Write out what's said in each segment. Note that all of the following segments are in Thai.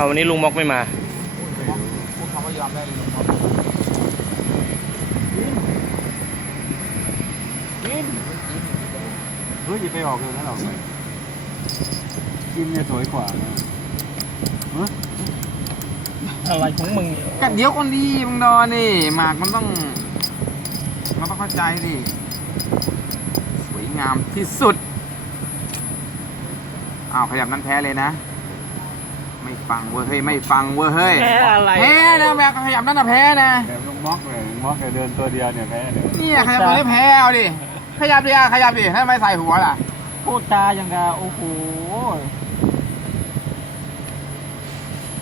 เอาวันนี้ลุงม็อกไม่มาพูดคำว่ายอมได้เลยลุงม็อกกินเฮ้ยอย่าไปออกเลยนะเรากินเนี่ยสวยกว่าอะไรของมึงเนี่ยกัดเดี๋ยวคนดีมึงดอนนี่หมากมันต้องเข้าใจดิสวยงามที่สุดอ้าวขยับนั้นแพ้เลยนะไม่ฟังเว้ยเฮ้ยไม่ฟังเว้ยเฮ้ยแพ้อะไรแพ้นะแม่ขยับนั้นนะแพ้นะแต่ลุงม็อกเลยลุงม็อกเดินตัวเดียวเนี่ยแพ้เลยนี่ขยับตัวนี้แพ้เอาดิขยับดิให้ไม่ใส่หัวล่ะพูดจาอย่างกับโอ้โห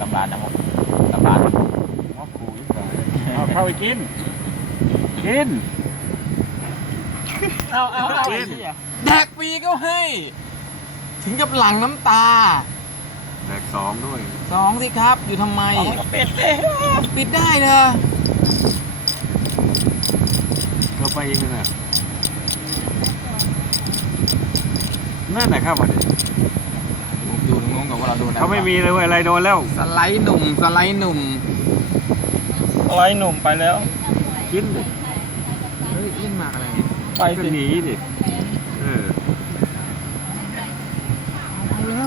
ตำรานนะผมตำรานม็อกขู่ยิ่งใหญ่เอาเข้าไปกินเอาแดกฟรีก็ให้ถึงกับหลั่งน้ำตาแดก2ด้วย2สิครับอยู่ทำไมปิดได้เนอะเราไปเองนะนั่นไหนครับวันนี้ดูงงกับว่าเราโดนเขาไม่มีเลยเว้ยอะไรโดนแล้วสไลด์หนุ่มอะไรหนุ่มไปแล้วกินดิเฮ้ยเล่นมากอะไรไปหนีดิ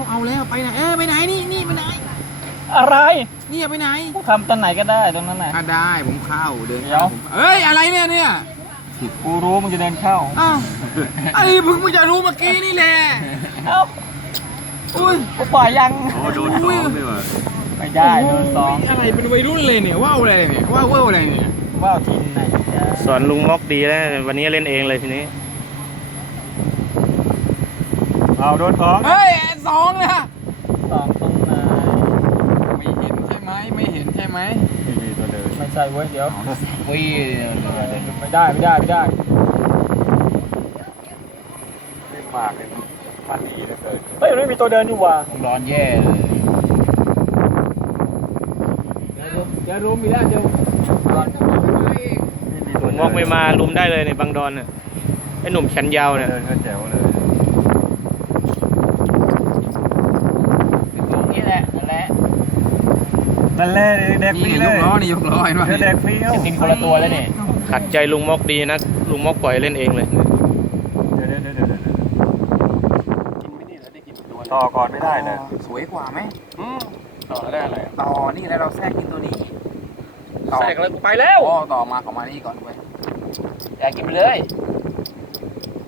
เอาแล้วไปไหนไปไหนนี่ไปไหนอะไรนี่ไปไหนทำตอนไหนก็ได้ตรงนั้นไหนได้ผมเข้าเดินเข้าเอ้ยอะไรเนี่ยกูรู้มึงจะเดินเข้าอ้าวไอ้เพิ่งมึงจะรู้เมื่อกี้นี่แหละเอ้าอุ้ยกูปล่อยยังโดน2นี่หว่าไม่ได้โดน2อะไรเป็นวัยรุ่นเลยเนี่ยว้าวอะไรเนี่ยว้าวอะไรเนี่ยว้าวทีมไหนสอนลุงม็อกดีแล้ววันนี้เล่นเองเลยทีนี้เอาโดน2เฮ้ย2นะ2ตรงไหนไม่เห็นใช่ไหมไม่มีตัวเดินไม่ใช่เว้ยเดี๋ยววิ่งไม่ได้ไม่ปากเลยมันดีเหลือเกินเฮ้ยมันไม่มีตัวเดินอยู่ว่ะร้อนแย่เลยเดี๋ยวรุมอีกแล้วเดี๋ยวลุงม็อกไม่มาลุมได้เลยในบางดอนน่ะไอ้หนุ่มแขนยาวเนี่ยเดินก็แจ๋วเลยนี่แหละนั่นแหละแดกฟรีเลยยกล้อเห็นไหมแดกฟรีเอากินคนละตัวแล้วเนี่ยขัดใจลุงม็อกดีนะลุงม็อกปล่อยเล่นเองเลยเดี๋ยวกินไม่นี่แล้วได้กินตัวต่อก่อนไม่ได้เลยสวยกว่าไหมต่อได้อะไรต่อนี่แล้วเราแทรกกินตัวนี้แทรกแล้วไปแล้วต่อมาของมานี่ก่อนเว้ยอยากกินไปเลย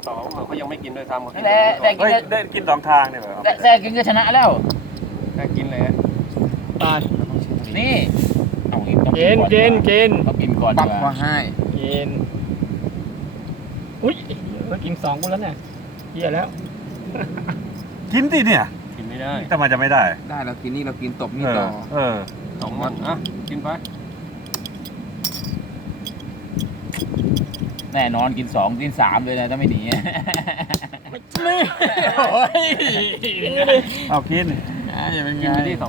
ต่อเขายังไม่กินด้วยซ้ำนี่แหละได้กิน2 ทางเนี่ยเหรอแทรกกินก็ชนะแล้วได้กินเลยตายนี่กินต้องกินก่อนปักมาให้กินอุ้ยกิน2กูแล้วเนี่ยเหี้ยแล้วกินดิเนี่ยกินไม่ได้ทำไมจะไม่ได้เรากินนี่เรากินตบนี่ต่อ2 วันกินไปแน่นอนกิน2กิน3เลยนะถ้าไม่หนีนี่โอ้ยเอากินกินไปที่2-1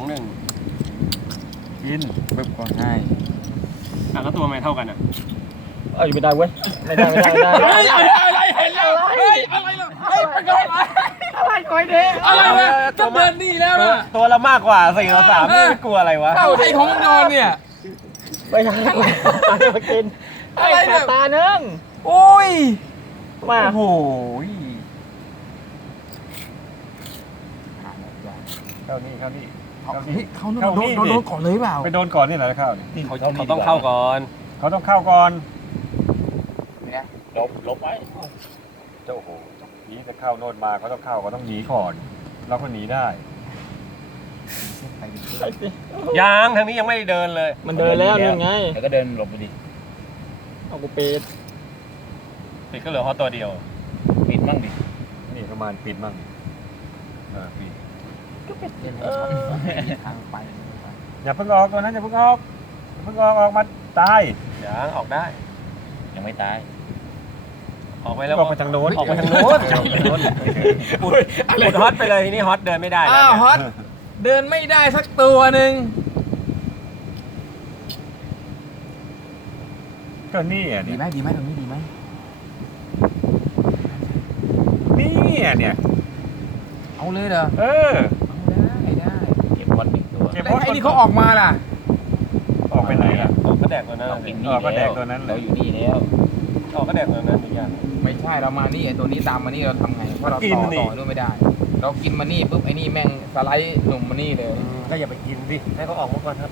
กินปึ๊บก่อนให้แล้วตัวไม่เท่ากันอ่ะไม่ได้เว้ยไม่ได้อะไรเห็นแล้วอะไรล่ะไปก่อนอะไรคอยเด้อะไรก็เดินดีแล้วนะตัวเรามากกว่า4 ต่อ 3ไม่กลัวอะไรวะไอ้ของนอนเนี่ยไปทางมากินอะไรเนี่ยตาหนึ่งโอ้ยมาโอ้โหเข้านี่เขาโดนก่อนเลยเปล่าไปโดนก่อนนี่แหละเข้านี่เขาต้องเข้าก่อนเนี่ยลบไว้เจ้าโหนี่จะเข้าโน่นมาเขาต้องหนีก่อนเราก็หนีได้ยังทางนี้ยังไม่ได้เดินเลยมันเดินแล้วนี่ไงแล้วก็เดินหลบไปดิเอากูปิดก็เหลือฮอตตัวเดียวปิดมั่งดินี่ประมาณปิดมั่งปิดก็ปิดทางไปอย่าเพิ่งออกตัวนั้นอย่าเพิ่งออกมาตายยังออกได้ยังไม่ตายออกไปแล้วออกไปทางโน้นอุดฮอตไปเลยทีนี้ฮอตเดินไม่ได้แล้วฮอตเดินไม่ได้สักตัวหนึ่งก็นี่อ่ะดีไหมตรงนี้ดีไหมนี่เนี่ยเอาเลยเหรอเอาได้เก็บ วันหนึ่งตัว เก็บ แล้ว มด ไอ้นี่เขาออกมาล่ะ ออกไปไหนล่ะ ออกก็แดกตัวนั้น เราเป็น อ๋อก็แดกตัวนั้นเลย เราอยู่นี่แล้ว ออกก็แดกตัวนั้นอีกอย่าง ไม่ใช่เรามานี่ไอ้ตัวนี้ตามมานี่เราทำไงเพราะเราต่อด้วยไม่ได้ เรากินมานี่ปุ๊บไอ้นี่แม่งสไลด์หนุ่มมานี่เลย ก็อย่าไปกินดิให้เขาออกมาก่อนครับ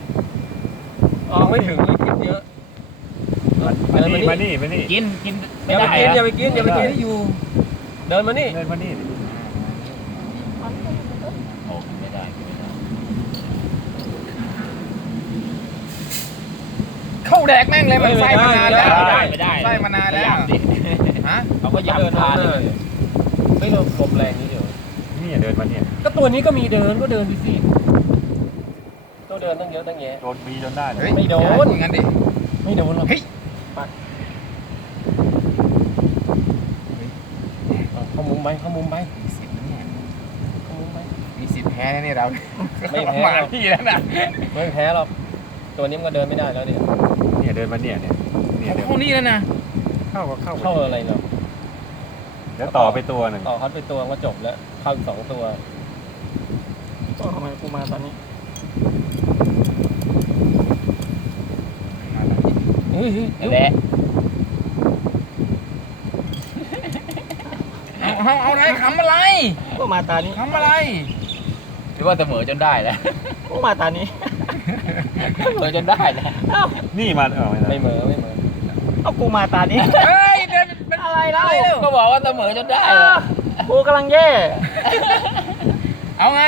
ออกไม่ถึงเลยกินเยอะ มานี่ กิน อ ไม่ ย่าไป ได้ กิน อะ อย่าไปกินอย่าไปกินที่อยู่ เดินมานี่ เดินมานี่ดิ โอ้กินไม่ได้กินไม่ได้ เข้าแดกแม่งเลยมันไส้มานานแล้ว ไม่ได้ ไส้มานานแล้ว ดิ ฮะ เขาก็ยำทานเลย ไม่ลมแรงนี้เดี๋ยว นี่เดินมาเนี่ย ก็ตัวนี้ก็มีเดินก็เดินดิสิตัวเดินตั้งเยอะตั้งแยะ โดนบีจนได้เลย เฮ้ย ไม่โดน งั้นดิ ไม่โดนหรอก เฮ้ย เข้ามุมไปเข้ามุมไป มีสิทธิ์นะเนี่ย เข้ามุมไป มีสิทธิ์แพ้แน่ๆเรา ไม่แพ้ มาพี่แล้วนะ ไม่แพ้หรอกตัวนี้มันก็เดินไม่ได้แล้วเนี่ย เนี่ยเดินมาเนี่ยเดิน เข้านี่แล้วนะ เข้าก็เข้า เข้าอะไรเนาะ เดี๋ยวต่อไปตัวหนึ่ง ต่อฮอตไปตัวก็จบแล้วเข้าอีก2 ตัวทำไมกูมาตอนนี้เฮ้ย นั่นแหละ เอาอะไรขำอะไร กูมาตานี้ ขำอะไร หรือว่าเสมอจนได้แล้ว กูมาตานี้ เสมอจนได้แล้ว เอ้า นี่มาไม่เหมอเอากูมาตานี้ เฮ้ยเดินเป็น อะไรเล่า ก็บอกว่าเสมอจนได้ กูกำลังแย่ เอาไง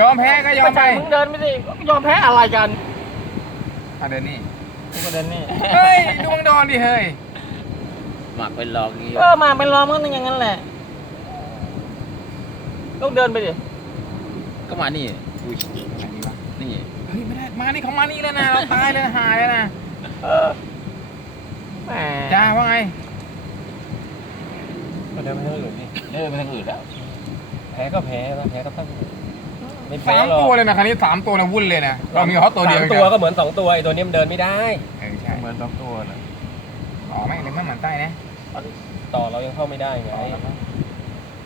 ยอมแพ้ก็ยอมไป มึงเดินไม่ได้ยอมแพ้อะไรกัน เดินนี่ กูก็เดินนี่ เฮ้ยดวงดอนดิเฮ้ย หมักเป็นหลอกนี้ มาเป็นล้อมก็อย่างนั้นแหละต้องเดินไปดิ ก็มานี่อุ้ยนี่ เฮ้ยไม่ได้ มานี่เขามานี่แล้วนะ เราตายเลยหายแล้วนะ แหม จ้าว่าไง เดินไปทางอื่นดิ เดินไปทางอื่นแล้ว แพ้ก็แพ้แล้วแพ้ก็ต้องไม่แพ้ 3 หรอก ตัวเลยนะคันนี้3 ตัวนะวุ่นเลยนะ เรามีเขาตัวเดียว 3 ตัวก็เหมือน2 ตัวไอ้ตัวนี้มันเดินไม่ได้ ใช่ เหมือนต้องตัวนะ อ๋อไม่เลยไม่เหมือนใต้นะ ต่อเรายังเข้าไม่ได้ไง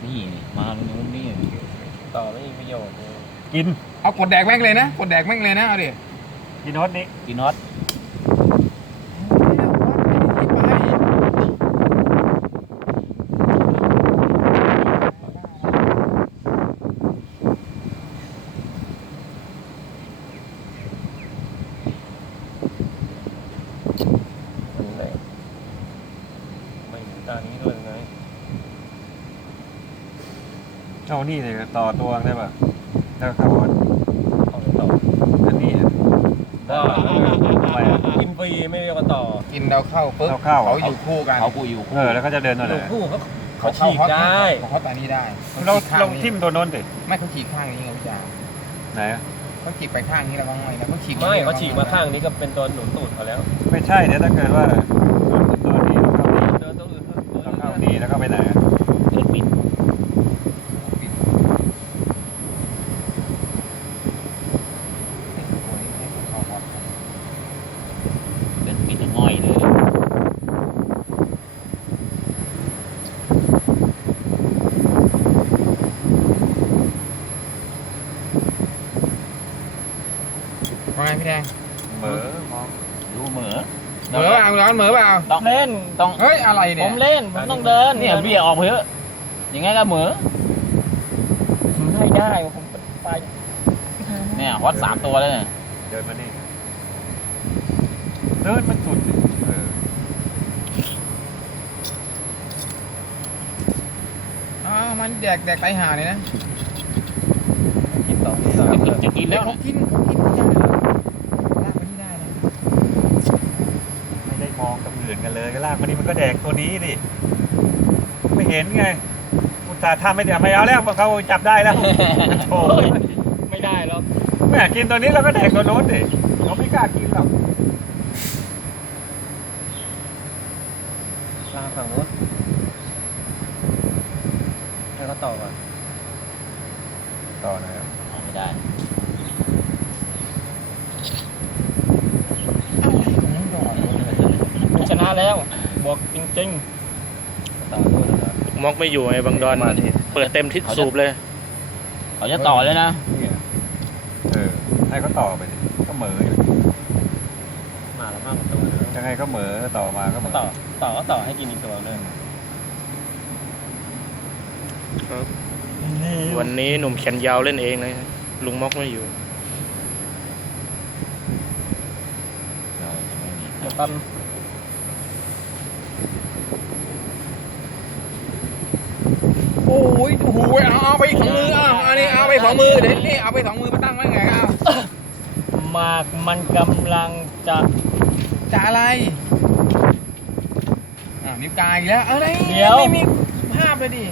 นี่มาตรงนู้นนี่ ต่อไม่มีประโยชน์เลย กิน เอากดแดกแม่งเลยนะ กดแดกแม่งเลยนะ เอาดิ กินโนตนี้ กินน็อต ไม่ถึงตานี้ด้วยไง เอานี่เลยต่อตัวได้ป่ะแล้วเข้าวัน เข้าไปต่อ อันนี้ ได้ ทำไมอ่ะ กินฟรีไม่เรียกว่าต่อ กินเราเข้าปุ๊บ เราเข้า เขาอยู่คู่กัน เขากูอยู่คู่ แล้วก็จะเดินตัวไหน ลูกคู่เขา เข้า ฉีกได้ เขาตานี้ได้ เราทิ่มตัวโน้นดิ ไม่เขาฉีกข้างนี้ไงพี่จ๋า ไหนอะ เขาฉีกไปข้างนี้แล้วบ้างไหมแล้วเขาฉีก ไม่เขาฉีกมาข้างนี้ก็เป็นตัวหนุนตูดเขาแล้ว ไม่ใช่เดี๋ยวถ้าเกิดว่าตัวนี้เราเข้านี่ เดินตัวอื่น เราเข้านี่แล้วก็ไปไหนอะ รถปิดรถปิดง่อยเลย ว่าไงพี่แดง เหมอมอง ดูเหมือ เหมือเปล่าร้อนเหมือเปล่า ต้อง เล่น ต้อง เฮ้ยอะไร ผ เนี่ย มเล่นผมต้องเดิน เนี่ยเบี้ยออกเยอะยังไงก็เหมือ ให้ได้ผมไป เนี่ยวัด3 ตัวแล้วเนี่ย เดินมานี่เดินมันสุดดิเออ มันแดกไปหาเลยนะ กินต่อกินต่อ จะกินแล้ว เขากินไม่ได้ลากไปที่ได้นะ ไม่ได้มองกับอื่นกันเลยก็ลากมานี่มันก็แดกตัวนี้ดิไม่เห็นไงอุตส่าห์ทำไม่ได้ไม่เอาแล้วเขาจับได้แล้วโอ้ย ไม่ได้แล้ว ไม่อยากกินตัวนี้เราก็แดกตัวโน้นดิเราไม่กล้ากินหรอก ลาฝั่งนู้นให้เขาต่อก่อน ต่อนะครับ ไม่ได้ ชนะแล้วบวกจริงๆต่อด้วยนะครับ ม็อกไม่อยู่ไอ้บางดอน มาที่ เปิดเต็มทิศสูบเลย เขาจะต่อเลยนะ เนี่ยเออ ให้เขาต่อไปดิก็เหมออยู่ มาแล้วมากกว่าตัวนะ ยังไงก็เหมอต่อมาก็เหมอ ต่อให้กินอีกตัวเลย วันนี้หนุ่มแขนยาวเล่นเองเลยลุงม็อกไม่อยู่ เดี๋ยวตัน โอ้ยโอ้โหเอาไป2 มืออันนี้เอาไป2 มือเดี๋ยวนี่เอาไป2 มือมาตั้งไว้ไงเอา หมากมันกำลังจะ จะอะไรนิ้วกลางอีกแล้วอะไร เดี๋ยว ไม่มีภาพเลยดิ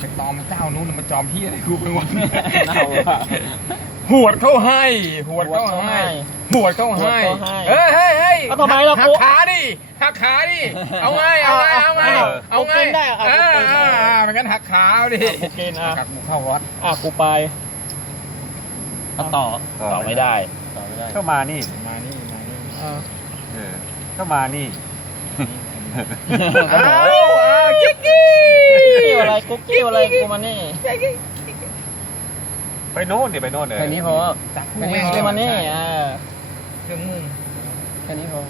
ไปตอมเจ้านู้นมาจอมพี่อะไรกูไปวัน หวดเข้าให้หวดเข้าให้หวดเข้าให้เฮ้ยเฮ้ยเฮ้ย เอาทำไมเรา หักขาดิหักขาดิเอาไงเอาไงเอาไงเอาไง กินได้เอากินได้ ไม่งั้นหักขาเอาดิ กูกินอ่ะ หักกูเข้าวัด กูไปต่อ ต่อไม่ได้ ต่อไม่ได้ ก็มานี่ มานี่มานี่ เออก็มานี่ เอากิ๊กกิ๊ กิ้วอะไรกุ๊กกิ้วอะไรกูมานี่ ไปโน่นดิไปโน่นเลย แค่นี้พอ จัก แค่นี้พอมานี่เครื่องมือ แค่นี้พอ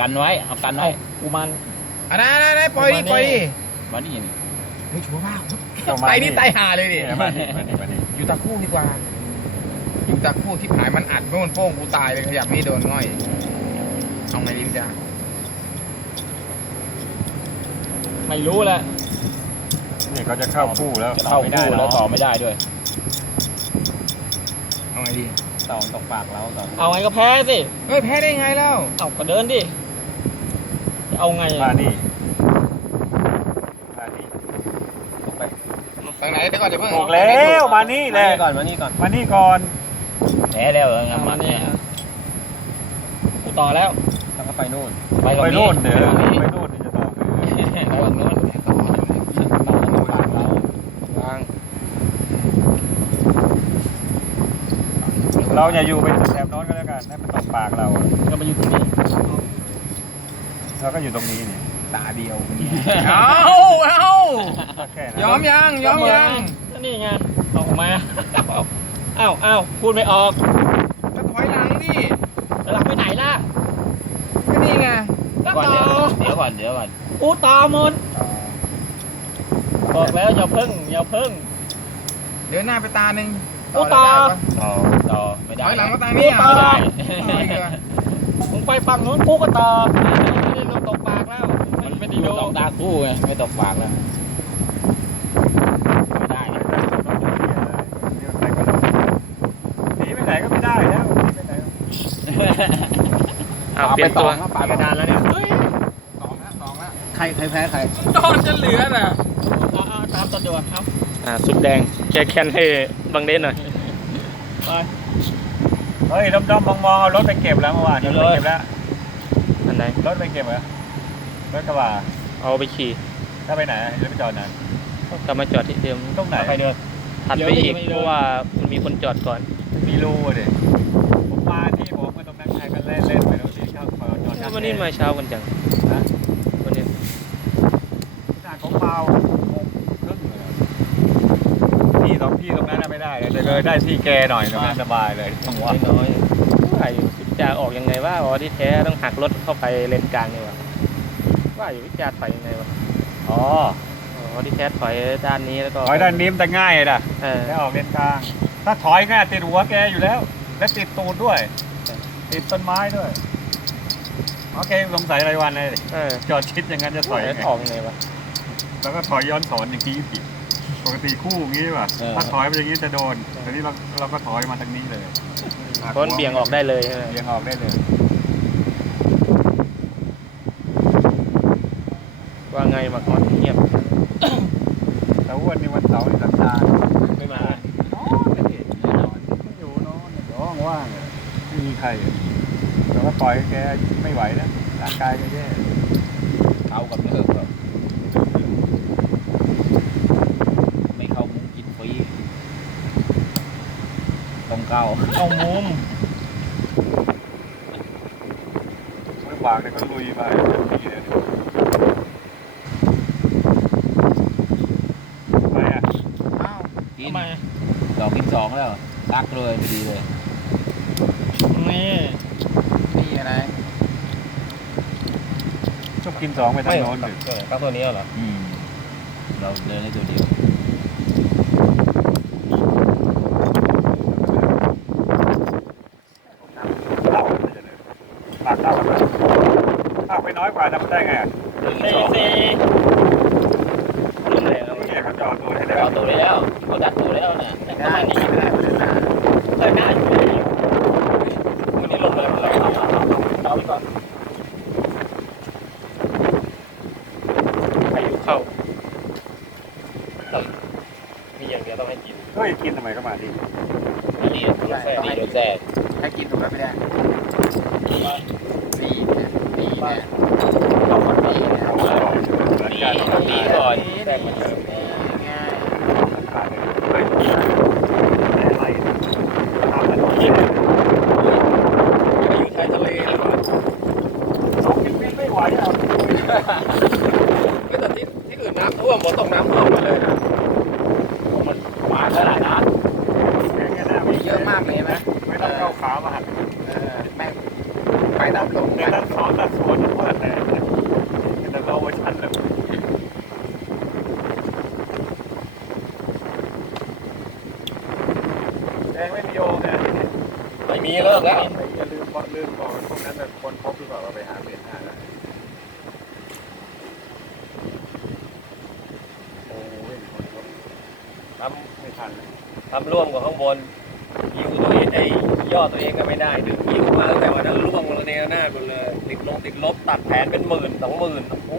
กันไว้เอากันไว้ กูมัน อันนั้นปล่อยดิปล่อยดิ มาดิ เฮ้ยชัวร์เปล่า ก็มา ไปนี่ตายห่าเลยดิ นี่มานี่มานี่มานี่ อยู่ตะคู่ดีกว่า อยู่ตะคู่ที่ผายมันอัดเมื่อมันโป้งกูตายเลยขยับนี่โดนง่อยเอาไงดีจ้า ไม่รู้แหละ นี่เขาจะเข้าคู่แล้ว จะเข้าคู่แล้วต่อไม่ได้ด้วย เอาไงดี ต่อตกปากแล้วต่อ เอาไงก็แพ้สิ เฮ้ยแพ้ได้ไงแล้ว เอาก็เดินดิเอาไง มานี่มานี่ ไป ทางไหนเดี๋ยวก่อนเดี๋ยวเพิ่ง ถูกแล้วมานี่แหละ ก่อนมานี่ก่อน มานี่ก่อน แพ้แล้วเหรอ มานี่กูต่อแล้ว แล้วก็ไปนู่น ไปโน่นเดี๋ยว ไป ไปโน่นเดี๋ยวจะต่อไป ระหว่างนู้นต่อตกปากเราวาง เราอย่าอยู่ไปแถบโน้นก็แล้วกันให้มันตกปากเรา ก็มาอยู่ตรงนี้ เราก็อยู่ตรงนี้นี่ ตาเดียวเอาเอา ก็แค่นั้น ยอมยังยอมยัง ก็นี่ไงออกมาอ้าวพูดไม่ออก ก็ถอยหลังดิ หลักไปไหนล่ะ ก็นี่ไง ก็ ก่อน ต่อ เดี๋ยวก่อน กูต่อหมดบอกแล้วอย่าพึ่ง เดี๋ยวหน้าไปตาหนึ่ง กูต่อ ต่อไม่ได้ ถอยหลังมาตานี่ ต่อ ไม่ได้ มึงไปฝั่งนู้นกูก็ต่อไม่ได้โดนตกปากแล้วไม่ได้ ดู โด สอง น ตาคู่ไงไม่ตกปากแล้วไม่ได้นะ หนีไปไหนก็ไม่ได้แล้วหนีไปไหน เปลี่ยนตัว ปากกระดานแล้วเนี่ย เฮ้ย สองแล้ว ใครแพ้ใคร โดนจนเหลือน่ะ เอาตามตัวด่วนครับ สุดแดงแก้แค้นให้บังเดนหน่อย ไป เฮ้ยด้อมๆมองๆเอารถไปเก็บแล้วเมื่อวานรถไปเก็บแล้ว อันไหน รถไปเก็บเหรอรถกระบะ เอาไปขี่ ถ้าไปไหนรถไปจอดไหน กลับมาจอดที่เดิม ตรงไหน ไปเดิน ถัดไปอีกเพราะว่ามันมีคนจอดก่อน มีรูดิผมมาที่ผมมาตรงนั้นใครก็เล่นไปตรงนี้เข้าจอด วันนี้มาเช้ากันจัง นะ วันนี้ จากของเมาครึ่งเลยที่ตรงนั้นไม่ได้แต่เลยได้ที่แกหน่อยตรงนั้นสบายเลยจังหวะ น้อยว่าอยู่วิจารออกยังไงว่าที่แท้ต้องหักรถเข้าไปเลนกลางนี่วะว่าอยู่วิจารถอยยังไงวะ อ๋อ ที่แท้ถอยด้านนี้แล้วก็ ถอยด้านนี้มันจะง่ายเลยนะ แค่ออกเลนกลาง ถ้าถอยง่ายติดหัวแกอยู่แล้ว และติดตูดด้วย ติดต้นไม้ด้วย โอเคสงสัยรายวันเลย จอดชิดอย่างนั้นจะถอยยังไง ออกยังไงวะ แล้วก็ถอยย้อนสอนอย่างนี้ผิดปกติคู่อย่างนี้ป่ะ ถ้าถอยไปอย่างนี้จะโดนแต่นี้เราก็ถอยมาทางนี้เลย พ้นเบี่ยงออกได้เลยใช่ไหม เบี่ยงออกได้เลย ว่าไงมาก่อนเงียบ แต่วันนี้วันเสาร์นี่สัปดาห์ ไม่มา ไม่อยู่นอนเดี๋ยวว่างๆไม่มีใครเราก็ปล่อยแกไม่ไหวแล้วร่างกายแกแย่ เอากับเลิกแบบไม่เข้ามุ้งกินฟรีต้องเก้า เอามุม ไม่วางเลยก็ลุยไป สองแล้วรักเลยพอดีเลย นี่ นี่อะไร ชอบกินสองไปทางโน้นดิ ก็ตัวนี้เหรอ เราเดินได้ตัวเดียว ปากเท่ากันไหมอ้าวไปน้อยกว่าทำได้ไงอ่ะ สี่รุ่นเลยแล้ว เนี่ยเขาจอดตัวให้แล้ เอา ว ตัวได้แล้วเขาดัดตัวได้แล้วเนี่ย ได้ไม่ได้ไม่ได้ เคยหน้าอยู่เลยวันนี้ลงไปแล้วเอาไปก่อนให้อยู่เข้ามีอย่างเดียวต้องให้กิน เฮ้ยกินทำไมเข้ามาดิ นี่นี่เดี๋ยวแซ่ ให้กินถูกแบบไม่ได้ดีเนี่ยดีเนี่ย เอาคนดีนะ เอาเหมือนกัน ดีก่อน แป้งมันเดิม ง่าย เฮ้ยอะไรทำอะไรกิน อยู่ชายทะเลเลย สองกินไม่ไหวอ่ะ แต่ที่อื่นน้ำท่วมหมดตกน้ำท่วมมาเลยนะ มันมาขนาดนั้น เยอะมากเลยไหม ไม่ต้องเข้าขามาหัน แม่งไปตามลง แต่ถ้าซ้อนตัดสวนก็แต่แต่เราเวอร์ชันเลยแดงไม่มีโอเนี่ย ไม่มีเลิกแล้ว อย่าลืมบอกพวกนั้นคนพบหรือเปล่าเราไปหาเปลี่ยนหน้าแล้วโอ้ยคนพบ ท ไม่ทันเลย ำร่วมกับข้างบนยิวตัวเองย่อตัวเองก็ไม่ได้ดึงยิวมาตั้งแต่วันนั้นร่วงลงในหน้าหมดเลยติดลบตัดแผนเป็น10,000 20,000โอ้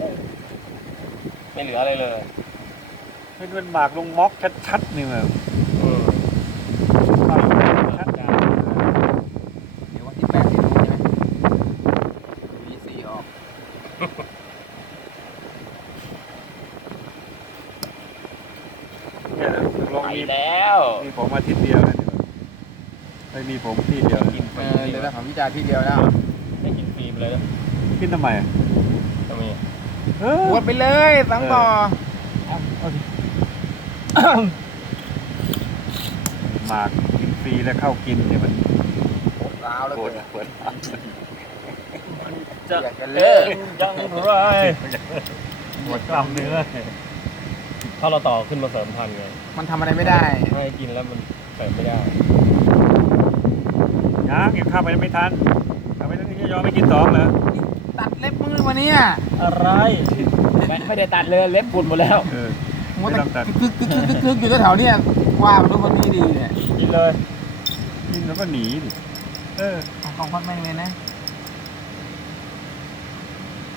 ไม่เหลืออะไรเลย เป็นหมากลงม็อกชัดๆนี่แบบชัด เดี๋ยววันที่8ที่รู้ใช่ไหมมี4ออก เนี่ยลง ไป มี แล้ว มีผมอาทิตย์เดียวนะไม่มีผมที่เดียว เดี๋ยวเราของวิจารณ์ที่เดียวแล้ว ไม่กินฟรีไปเลยนะ กินทำไม ก็มี ปวดไปเลยสังต่อ หมากกินฟรีแล้วเข้ากินเนี่ยมัน ร้าวแล้ว ปวด เกิน ปวด จะ อยากจะ เอ เลิ อก ยังไร ปวดกล้ามเนื้อ ถ้าเราต่อขึ้นมาเสริมพันธุ์ไง มันทำอะไรไม่ได้ ให้กินแล้วมันเสริมไม่ได้ ยังเข้าไปไม่ทันทำไมต้องยอมไม่กินสองเหรอ ตัดเล็บมือมาเนี่ย อะไร ไม่ได้ตัดเลยเล็บกุดหมดแล้ว มัวแต่กึกอยู่แถวๆเนี่ยว่ามันรู้คนนี้ดีเนี่ย กินเลย กินแล้วก็หนีดิของพัดแม่งเลยนะ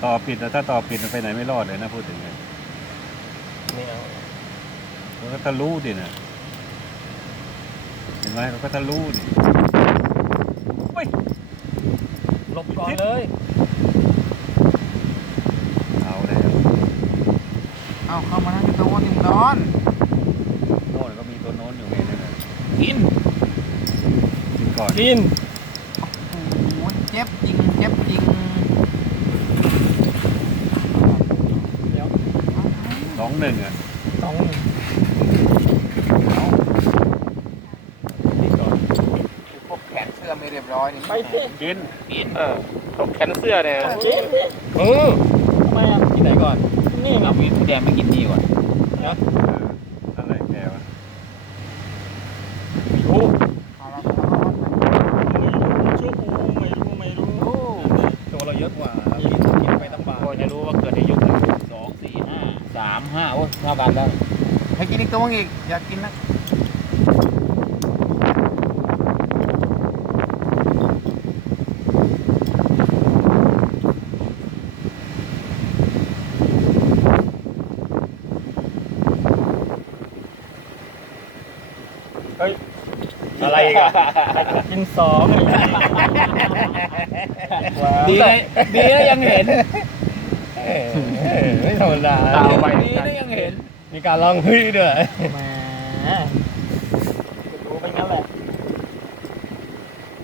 ต่อปิดแต่ถ้าต่อปิดมันไปไหนไม่รอดเลยนะพูดถึง ไม่เอา มันก็ทะลุดินะเห็นไหมเขาก็ทะลุดิ หลบก่อนเลย เอาแล้ว เอาเข้ามานั่งโต๊ะนิ่มนอน โน่นก็มีตัวโน้นอยู่ไงนั่นน่ะ กิน กินก่อน กิน โอ้โหเจ็บจริงเจ็บจริง 2-1อ่ะ 2-1กินก่อน พวกแขนเสื้อไม่เรียบร้อยนี่ ไปสิ กิน ตกแขนเสื้อเนี่ยกินทำไมอ่ะกินไหนก่อน นี่ เอาพี่แดงไม่กินนี่ก่อน อะไรแกวะ รู้ เอาละ ไม่รู้ตัวเราเยอะกว่ากินไปตั้งบาทจะรู้ว่าเกิดในยุคไหน 2 4 5 3 5โอ้เท่ากันแล้ว ให้กินอีกตัวอีกอยากกินนะ อะไรอีกอ่ะกิน2ดีนะยังเห็น ไม่ธรรมดา ดีนะยังเห็น มีการลองฮึ่ยด้วย แหม ดูไปงั้นแหละ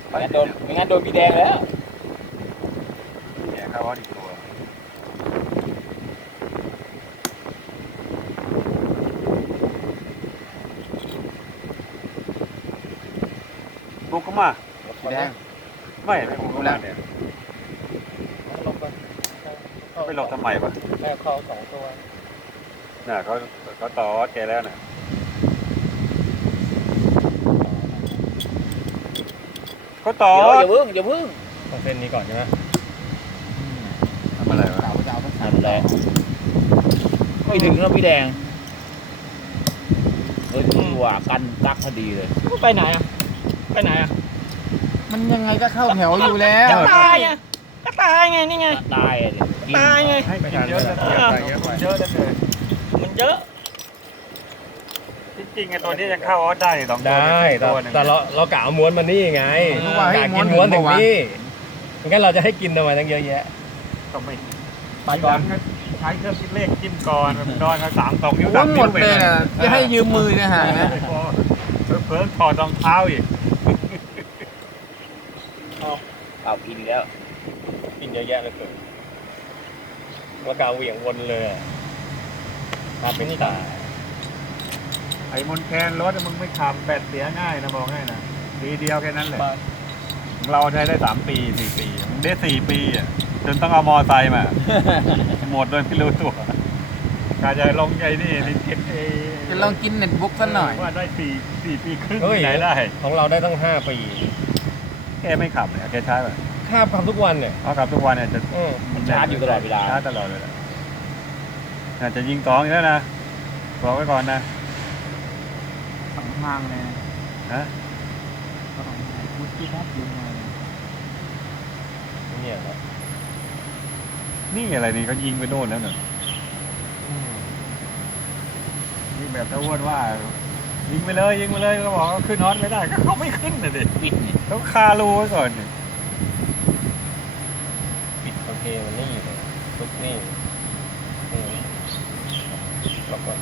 ไม่งั้นโดนพี่แดงแล้ว แกเข้าวัดอีกตัว กก็มา สีแดง ไม่หกก็มาเนี่ย ลบไป ไม่หลบทำไมวะ แม่เข้าสองตัว น่ะเขาต่อแกแล้วน่ะเขาต่อ อย่าเพิ่งต้องเส้นนี้ก่อนใช่ไหม ทำอะไรวะ จะเอาไปใส่ นั่นแหละไม่ถึงแล้วพี่แดงว่ากันตักพอดีเลย ไปไหนอ่ะไปไหนอ่ะ มันยังไงก็เข้าแถวอยู่แล้ว จะตายอ่ะก็ตายไงนี่ไง ตายเลยกิน ตายไง ให้กินเยอะแล้วเกินไปเยอะไปเยอะแล้วเกิน มันเยอะ จริงๆไอ้ตัวนี้ยังเข้าออสได้2ตัว ได้แต่ ตัวหนึ่ง แต่เรากะเอาม้วนมานี่ไง นึกว่าให้ กะ ม้ กิ วน นม้วน ถึ ถึ ง ง ปะวะ นี่งั้นเราจะให้กินทำไมตั้งเยอะแยะ ก็ไม่ ไปก่อน ก็ใช้เครื่องคิดเลขจิ้มก่อนนอนมา3-2 นิ้ว โอ้ยหมด ไป เลยน่ะจะให้ยืมมือเนี่ยหานะ ไม่พอเพิ่มถอดรองเท้าอีก เอากินอีกแล้ว กินเยอะแยะเลยเกินว่ากาเหวี่ยงวนเลยอะถ้าเป็นตา ไอ้มนแคนรถมึงไม่ขับแบตเสียง่ายนะบอกให้นะปีเดียวแค่นั้นแหละเราใช้ได้3 ปี4 ปีมึงได้4 ปีอ่ะจนต้องเอามอไซค์มา หมดโดยไม่รู้ตัวกาจะลงไอ้นี่ลิเก็ตเอ จะลองกินเน็ตบุ๊กสักหน่อย ว่าได้4 ปีครึ่ง เฮ้ย ที่ไหนได้ ของเราได้ตั้ง5 ปี แกไม่ขับเนี่ยแกใช้ป่ะ ข้ามขับทุกวันเนี่ย เขาขับทุกวันเนี่ยจะ มันชาร์จอยู่ตลอดเวลา ชาร์จตลอดเวลาน่าจะยิง2อีกแล้วนะบอกไว้ก่อนนะ สองทางเลย ฮะ สองทางพุทธิพัฒน์ยังไง เนี่ยครับ นี่อะไรนี่เขายิงไปโน่นแล้วน่ะยิงแบบตะอ้วนว่ายิงไปเลยก็บอกว่าขึ้นฮอตไม่ได้ก็เขาไม่ขึ้นน่ะดิ ปิดนี่ เขาคารูไว้ก่อนดิ ปิดโอเคมันนี่เลยทุกนี่แล้วก็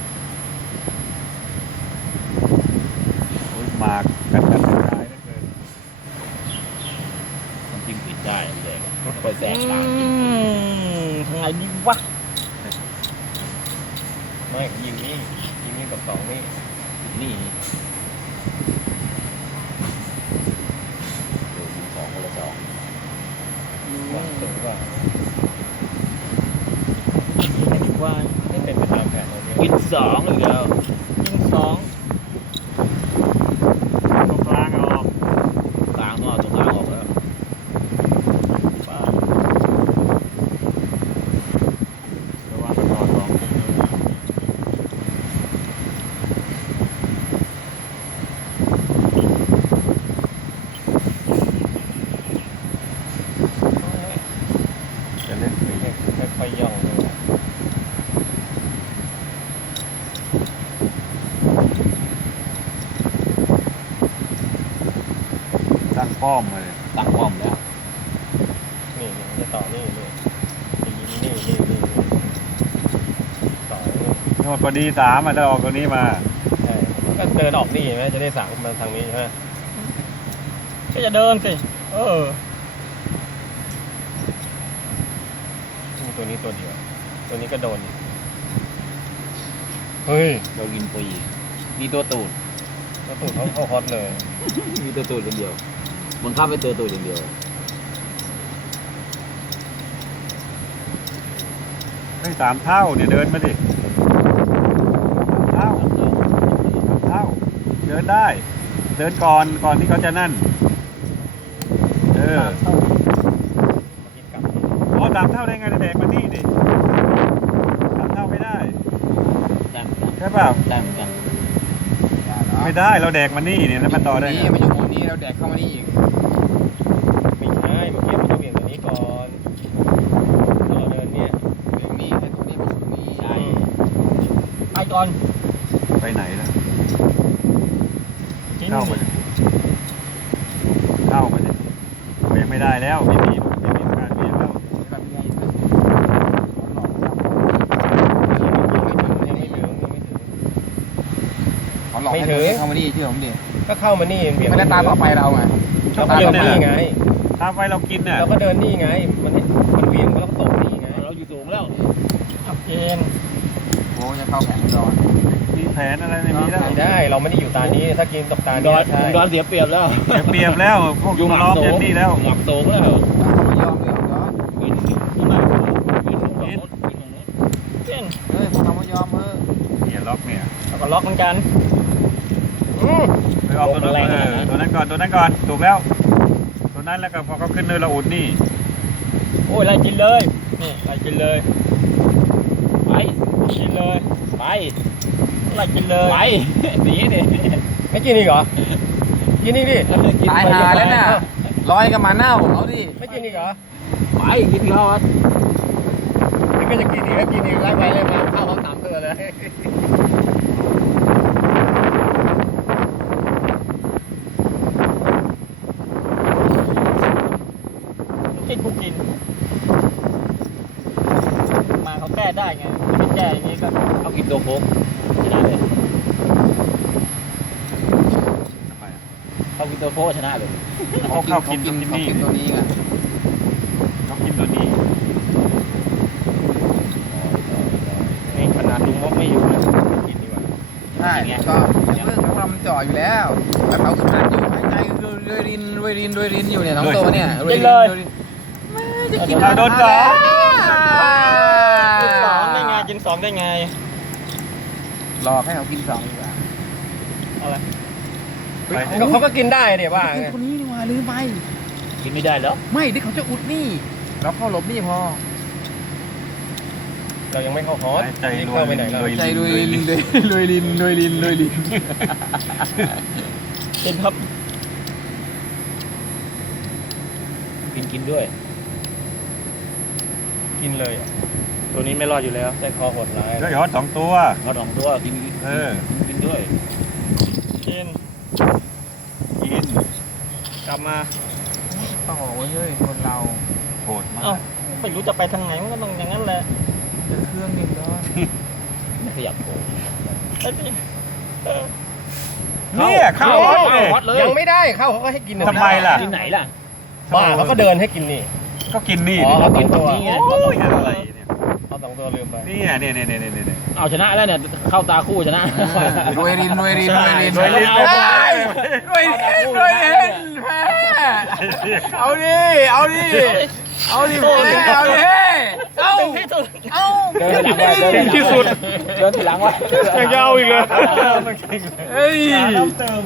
โอ้ยหมากกันกระจายเหลือเกิน มันจริงปิดได้พี่แดงคอยแสกตาม ทางไงดีวะไม่ยิงนี่กับ2นี่ นี่เดี๋ยวยิง2คนละ2 ว่าถึงว่าไม่ถือว่าไม่เป็นไปตามแผนเราเนี่ย กิน2อีกแล้ว ยิง2 ตรงกลางออก กลางนอกตรงกลางออกแล้ว ป้า ระวังไปก่อน2 จะเล่นไปเนี่ยค่อยๆย่องเลย ตั้งป้อมมาเลย ตั้งป้อมแล้ว นี่จะต่อนี่นี่ต่อนี่ โน่นพอดี3อ่ะจะออกตัวนี้มา ใช่ก็เดินออกนี่ไหมจะได้3มาทางนี้ใช่ไหมก็จะเดินสิตัวนี้ตัวเดียวตัวนี้ก็โดนเฮ้ย เรากินฟรีมีตัวตูด ตัวตูดเขาเข้าฮอตเลย มีตัวตูดคนเดียวมันข้ามไปตัวตูดอย่างเดียว ให้3 เท่าเนี่ยเดินมาดิ3 เท่าเดินได้ เดินก่อนที่เขาจะนั่นอ๋อ3 เท่าได้ไงแดกมานี่ดิ3 เท่าไม่ได้ ได้ ใช่เปล่า ได้เหมือนกัน ไม่ได้เราแดกมานี่เนี่ยแล้วมันต่อได้ นี่ ไง มาอยู่มุมนี้เราแดกเข้ามานี่อีก ไม่ใช่เมื่อกี้มันจะเบี่ยงตัวนี้ก่อนเราเดินเนี่ย ตรงนี้ให้ตรงนี้มาอยู่ตรงนี้ ใช่ ไปก่อน ไปไหนล่ะ จริง เข้ามาดิเข้ามาดิเบี่ยงไม่ได้แล้วไม่มีการเบี่ยงแล้ว แบบนี้ ยังไม่ถึง เขาหลอกให้ตรงนี้เข้ามานี่เชื่อผมดิ ก็เข้ามานี่เบี่ยง ไม่ได้ตามต่อไปเราไง เราก็เดินนี่ไง ทางไปเรากินน่ะ เราก็เดินนี่ไงมันเบี่ยงแล้วก็ตกนี่ไง เราอยู่สูงแล้ว ขับเกณฑ์ โอ้จะเข้าแผงรอ มีท ผนอะไรไม่มีแล้ว ไม่ได้เราไม่ได้อยู่ตานี้ถ้ากินตกตา ด นี้ อน ใช่ ดอนเสียเปรียบแล้ว เปรียบแล้วพวก อยู่หมัก ล้อม โซ เต็มที่แล้ว หมักโซแล้ว ไม่ยอมเลยเหรอ วินที่มาวินตรงนู้นวินตรงนู้น เฮ้ยพวกเราไม่ยอมเฮ้ย เนี่ยล็อกเนี่ย แล้วก็ล็อกเหมือนกัน ไปออกตัวนั้นตัวนั้นก่อนตัวนั้นก่อนถูกแล้วตัวนั้นแล้วก็พอเขาขึ้นเลยเราอุดนี่ โอ้ยไล่กินเลยนี่ไล่กินเลย ไป กินเลย ไป ไล่กินเลย ไปหนีดิ ไม่กินอีกเหรอกินอีกดิ ตายหาแล้วน่ะลอยกับหมาเน่าเอาดิ ไม่กินอีกเหรอ ไปกินข้าว นี่ก็จะกินอีกก็กินอีกไล่ไปเลยมาเข้าห้อง3เตือนเลย กินกูกินมาเขาแก้ได้ไงไม่แก้อย่างนี้ก็ เอากินตัวโค้กชนะเลยเขากินตัวโค้กชนะเลย เขาเข้ากินตัว เขา นี้ กินตัวนี้ไง เขากินตัวนี้ นี่ขนาดลุงมกไม่อยู่นะกินดีกว่า ใช่ก็เพิ่งเขาทำจ่ออยู่แล้วแล้วเขาอึดอัดอยู่หายใจรวยรินอยู่เนี่ยสองตัวเนี่ยไม่จะกิน โดนจ่อ กินสองได้ไงกินสองได้ไง หลอกให้เขากินสองดีกว่า อะไร เขาก็กินได้เดี๋ยวว่า กิน ไง คนนี้ดีกว่าลืมไป กินไม่ได้เหรอ ไม่ที่เขาจะอุดนี่เราเข้าหลบนี่พอ เรายังไม่เข้าฮอต ใจร รีบ วย เข้าไปไหนเรา ใจรวยลินรวยลิน กินครับ กินด้วย กินเลยอ่ะ ตัวนี้ไม่รอดอยู่แล้ว ใจคอโหดร้าย เดี๋ยวฮอต2 ตัว เขาสองตัวกิน กินด้วย กิน กิน กลับมา โอ้โหเฮ้ยคนเรา โหดมา เอ้าก ไม่รู้จะไปทางไหนมันก็ต้องอย่างนั้นแหละ เครื่องหนึ่งแล้ว ไม่ขยับโค้ง ไอ้นี่ เนี่ยเข้าฮอตเลย ฮอตเลย ยังไม่ได้เข้าเขาก็ให้กิน ทำไมล่ะ กินไหนล่ะ บ้าเขาก็เดินให้กินนี่ ก็กินนี่ อ๋อเขากินตัว นี่ไง โอ้ยอะไรเนี่ย เอา2ตัวลืมไป เนี่ยเนี่ย เอาชนะแล้วเนี่ยเข้าตาคู่ชนะ รวยลิน รวยลิ้น แพ้เอาดิแพ้เอา ถึงที่สุด เดินทีหลังไว้เดินทีหลังไว้ ยังจะเอาอีกเลย เฮ้ย เติม